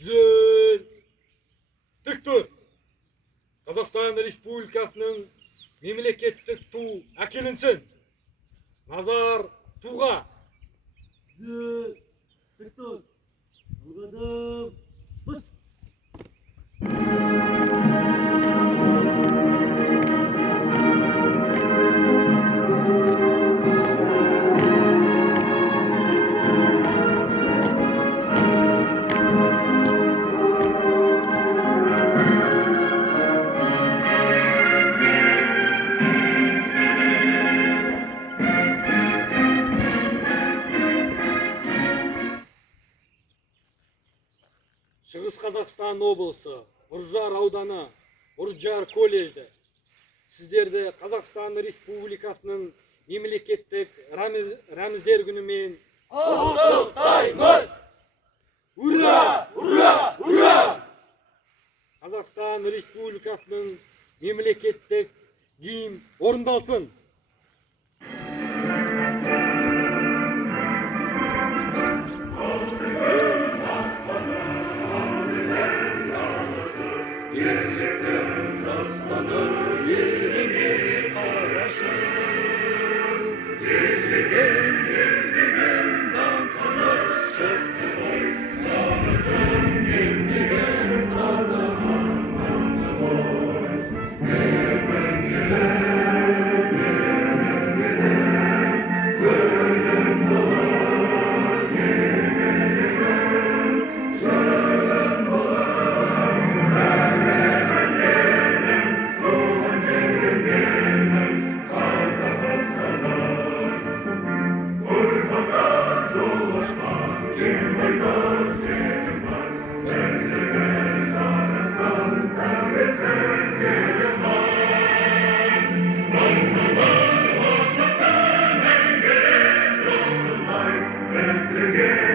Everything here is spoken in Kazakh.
Güzel. Dik dur. Қазақстан Республикасының мемлекеттік ту әкелінсін. Назар туға. Güzel. Dik dur. Algadım. Bas. Шығыс Қазақстан облысы, Ұржар ауданы, Ұржар колледжді. Сіздерді Қазақстан Республикасының мемлекеттік рәміздер күнімен құттықтаймыз! Ура! Ура! Ура! Қазақстан Республикасының мемлекеттік гимн орындалсын! Ерліктің дастаны еліме қарашы, ежелден елдеген даңқаны шықты ғой, намысын елдеген қазағым мықты ғой. Елім елім, гүлім болар, елім, жырым болар. Again.